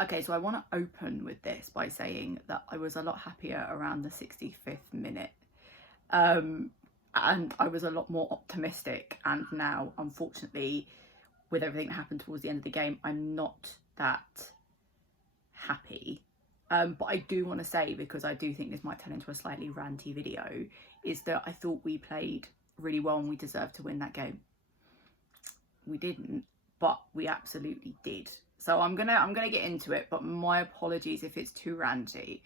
Okay, so I want to open with this by saying that I was a lot happier around the 65th minute. And I was a lot more optimistic. And now, unfortunately, with everything that happened towards the end of the game, I'm not that happy. But I do want to say, because I do think this might turn into a slightly ranty video, is that I thought we played really well and we deserved to win that game. We didn't, but we absolutely did. So I'm gonna get into it, but my apologies if it's too ranty.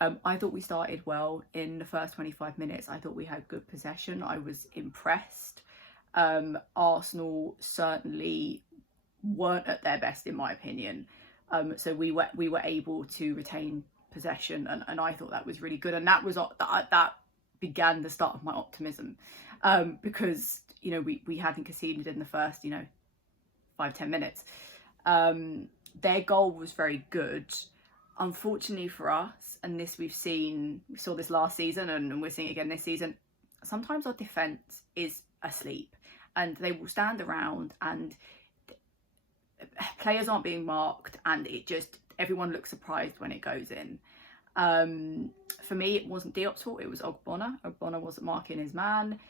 I thought we started well in the first 25 minutes. I thought we had good possession. I was impressed. Arsenal certainly weren't at their best, in my opinion. So we were able to retain possession, and I thought that was really good. And that began the start of my optimism, because we hadn't conceded in the first 5-10 minutes. Their goal was very good. Unfortunately for us, and this we saw this last season and we're seeing it again this season, sometimes our defence is asleep and they will stand around and players aren't being marked and everyone looks surprised when it goes in. For me, it wasn't Diop's fault, it was Ogbonna. Ogbonna wasn't marking his man.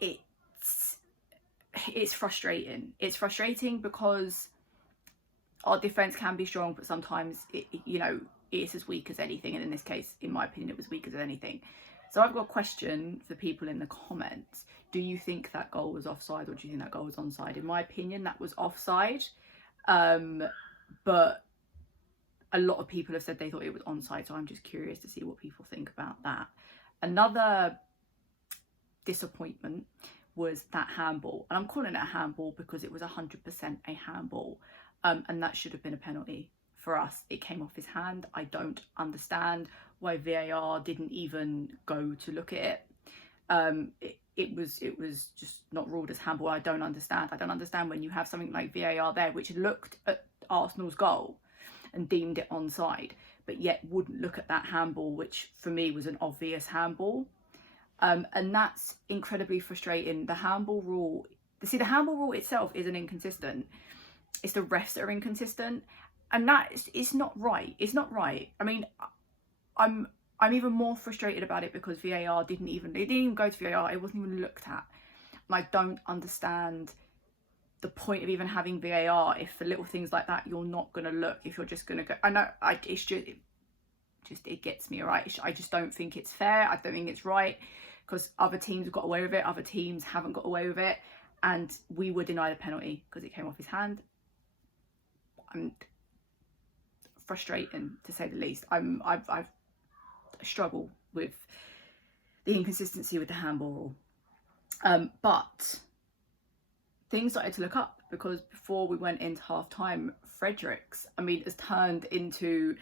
It's frustrating. It's frustrating because our defence can be strong, but sometimes it's as weak as anything. And in this case, in my opinion, it was weak as anything. So I've got a question for people in the comments. Do you think that goal was offside, or do you think that goal was onside? In my opinion, that was offside. But a lot of people have said they thought it was onside. So I'm just curious to see what people think about that. Another disappointment was that handball. And I'm calling it a handball because it was 100% a handball. And that should have been a penalty for us. It came off his hand. I don't understand why VAR didn't even go to look at it. It was just not ruled as handball. I don't understand. I don't understand when you have something like VAR there, which looked at Arsenal's goal and deemed it onside, but yet wouldn't look at that handball, which for me was an obvious handball. And that's incredibly frustrating. The handball rule itself isn't inconsistent. It's the refs that are inconsistent, and it's not right. It's not right. I mean, I'm even more frustrated about it because VAR didn't even go to VAR. It wasn't even looked at, and I don't understand the point of even having VAR if for little things like that you're not going to look. If you're just going to go, it gets me, right? I just don't think it's fair. I don't think it's right because other teams have got away with it. Other teams haven't got away with it, and we were denied a penalty because it came off his hand. Frustrating to say the least. I've struggled with the inconsistency with the handball rule. But things started to look up because before we went into half time, Fredericks, has turned into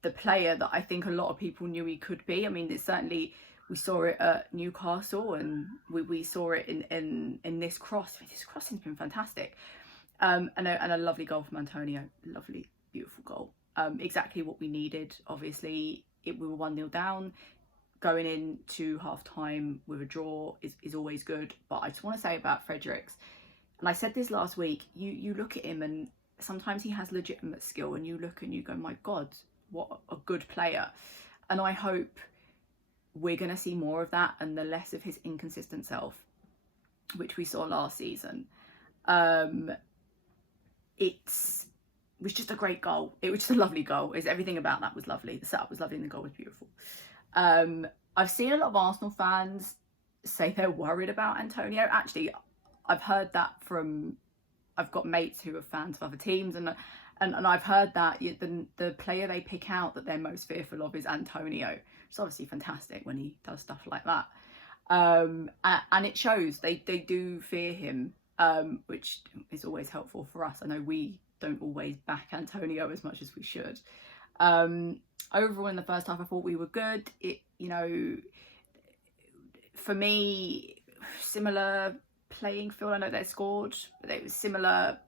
the player that I think a lot of people knew he could be. We saw it at Newcastle and we saw it in this cross. This crossing's been fantastic. And a lovely goal from Antonio. Lovely, beautiful goal. Exactly what we needed. Obviously, we were 1-0 down. Going into half time with a draw is always good. But I just want to say about Fredericks, and I said this last week, you look at him and sometimes he has legitimate skill and you look and you go, my God, what a good player. And I hope we're going to see more of that and the less of his inconsistent self, which we saw last season. It was just a great goal. It was just a lovely goal. Everything about that was lovely. The setup was lovely and the goal was beautiful. I've seen a lot of Arsenal fans say they're worried about Antonio. Actually, I've heard that I've got mates who are fans of other teams, and I've heard that the player they pick out that they're most fearful of is Antonio. It's obviously fantastic when he does stuff like that. And it shows. They do fear him, which is always helpful for us. I know we don't always back Antonio as much as we should. Overall, in the first half, I thought we were good. For me, similar playing field. I know they scored, but it was similar.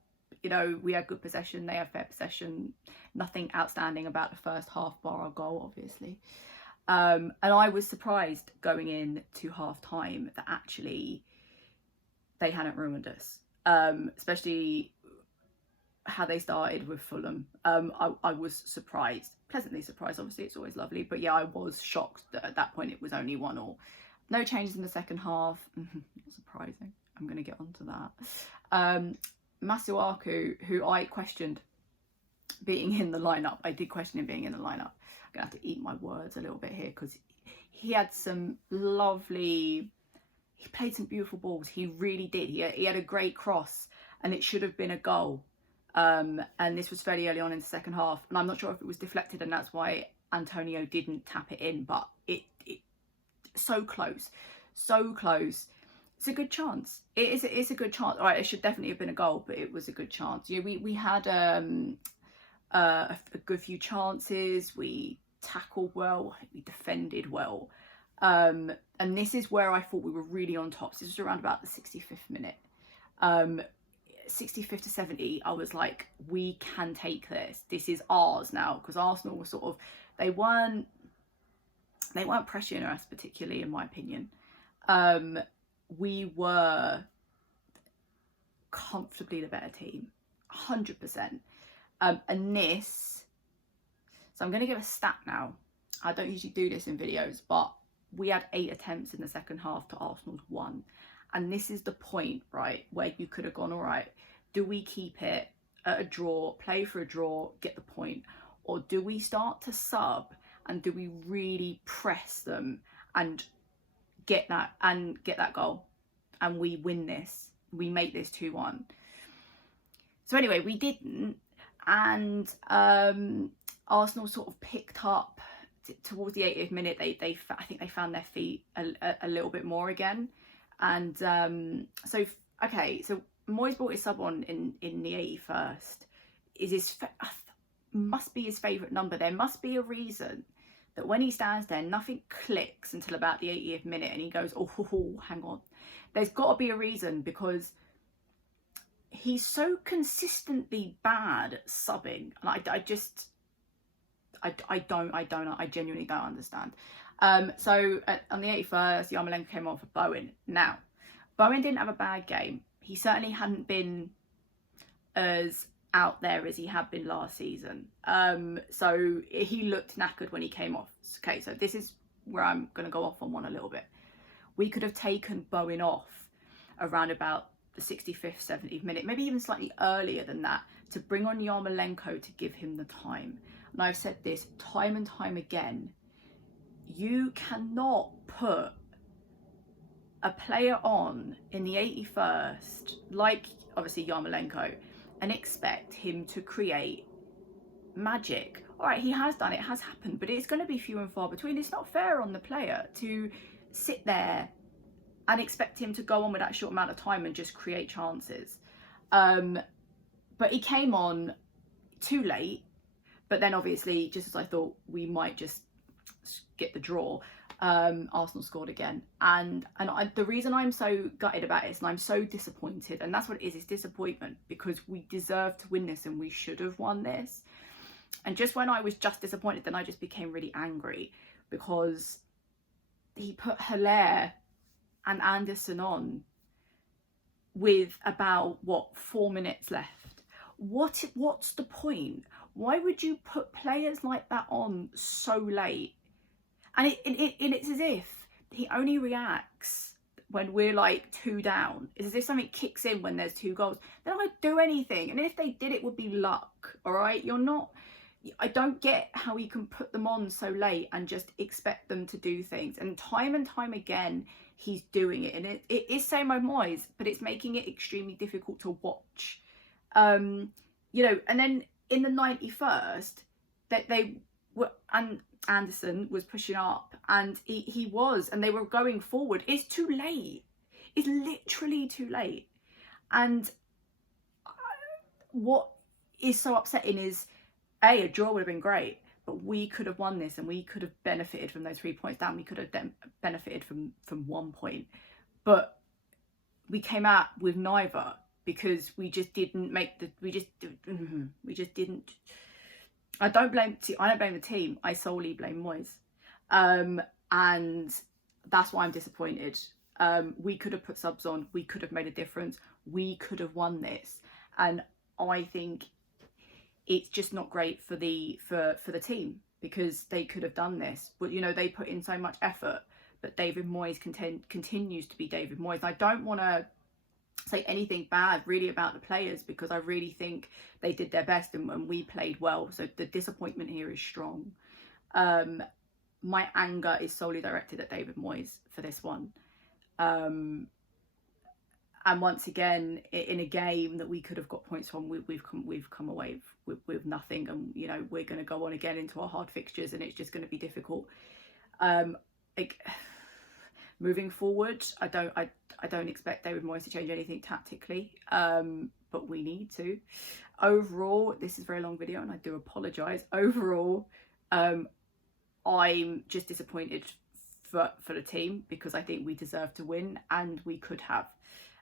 We had good possession. They had fair possession. Nothing outstanding about the first half, bar a goal, obviously. And I was surprised going into half time that actually they hadn't ruined us. Especially how they started with Fulham. I was surprised, pleasantly surprised. Obviously, it's always lovely, but yeah, I was shocked that at that point it was only 1-1. No changes in the second half. Not surprising. I'm going to get onto that. Masuaku, who I questioned being in the lineup. I did question him being in the lineup. I'm going to have to eat my words a little bit here, because he had some lovely... He played some beautiful balls. He really did. He had a great cross, and it should have been a goal. And this was fairly early on in the second half, and I'm not sure if it was deflected and that's why Antonio didn't tap it in, but it so close, so close. It's a good chance. It's a good chance. All right, it should definitely have been a goal, but it was a good chance. Yeah, we had a good few chances. We tackled well. I think we defended well. And this is where I thought we were really on top. So this was around about the 65th minute. 65 to 70, I was like, we can take this. This is ours now, because Arsenal were sort of, they weren't pressuring us particularly, in my opinion. We were comfortably the better team, 100%. And this, so I'm going to give a stat now. I don't usually do this in videos, but we had 8 attempts in the second half to Arsenal's 1. And this is the point, right, where you could have gone, all right, do we keep it at a draw, play for a draw, get the point? Or do we start to sub, and do we really press them and get that goal? And we win this. We make this 2-1. So anyway, we didn't. And Arsenal sort of picked up towards the 80th minute. I think they found their feet a little bit more again. And so Moyes brought his sub on in the 81st. Must be his favourite number. There must be a reason that when he stands there, nothing clicks until about the 80th minute, and he goes, oh, hang on. There's got to be a reason, because he's so consistently bad at subbing, and I genuinely don't understand. So on the 81st, Yarmolenko came on for Bowen. Now, Bowen didn't have a bad game. He certainly hadn't been as out there as he had been last season. So he looked knackered when he came off. Okay, so this is where I'm going to go off on one a little bit. We could have taken Bowen off around about the 65th, 70th minute, maybe even slightly earlier than that, to bring on Yarmolenko to give him the time. And I've said this time and time again, you cannot put a player on in the 81st, like obviously Yarmolenko, and expect him to create magic. All right, he has done it, has happened, but it's going to be few and far between. It's not fair on the player to sit there and expect him to go on with that short amount of time and just create chances. But he came on too late, but then obviously, just as I thought we might just get the draw, Arsenal scored again. And the reason I'm so gutted about it is, and I'm so disappointed, and that's what it is, it's disappointment, because we deserve to win this and we should have won this. And just when I was just disappointed, then I just became really angry, because he put Hilaire and Anderson on with about 4 minutes left. What's the point? Why would you put players like that on so late? And it's as if he only reacts when we're like 2 down. It's as if something kicks in when there's 2 goals. They don't do anything. And if they did, it would be luck. All right, I don't get how you can put them on so late and just expect them to do things. And time again, he's doing it. And it is same old Moyes, but it's making it extremely difficult to watch. And then in the 91st, that they were, and Anderson was pushing up, and he was, and they were going forward. It's too late. It's literally too late. And what is so upsetting is, a draw would have been great, but we could have won this and we could have benefited from those 3 points down. We could have benefited from 1 point, but we came out with neither, because we just didn't make the, we just didn't. I don't blame the team. I solely blame Moyes. And that's why I'm disappointed. We could have put subs on. We could have made a difference. We could have won this. And I think it's just not great for the team, because they could have done this, but you know, they put in so much effort. But David Moyes continues to be David Moyes. I don't want to say anything bad really about the players, because I really think they did their best, and we played well. So the disappointment here is strong. My anger is solely directed at David Moyes for this one. And once again, in a game that we could have got points from, we've come away with nothing. And you know, we're going to go on again into our hard fixtures, and it's just going to be difficult. Moving forward, I don't expect David Moyes to change anything tactically, but we need to. Overall, this is a very long video, and I do apologise. Overall, I'm just disappointed for the team, because I think we deserve to win, and we could have.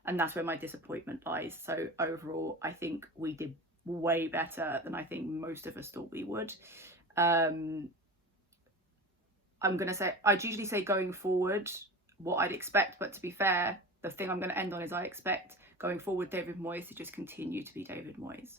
And that's where my disappointment lies. So overall, I think we did way better than I think most of us thought we would. I'm going to say, I'd usually say going forward what I'd expect, but to be fair, the thing I'm going to end on is I expect going forward David Moyes to just continue to be David Moyes.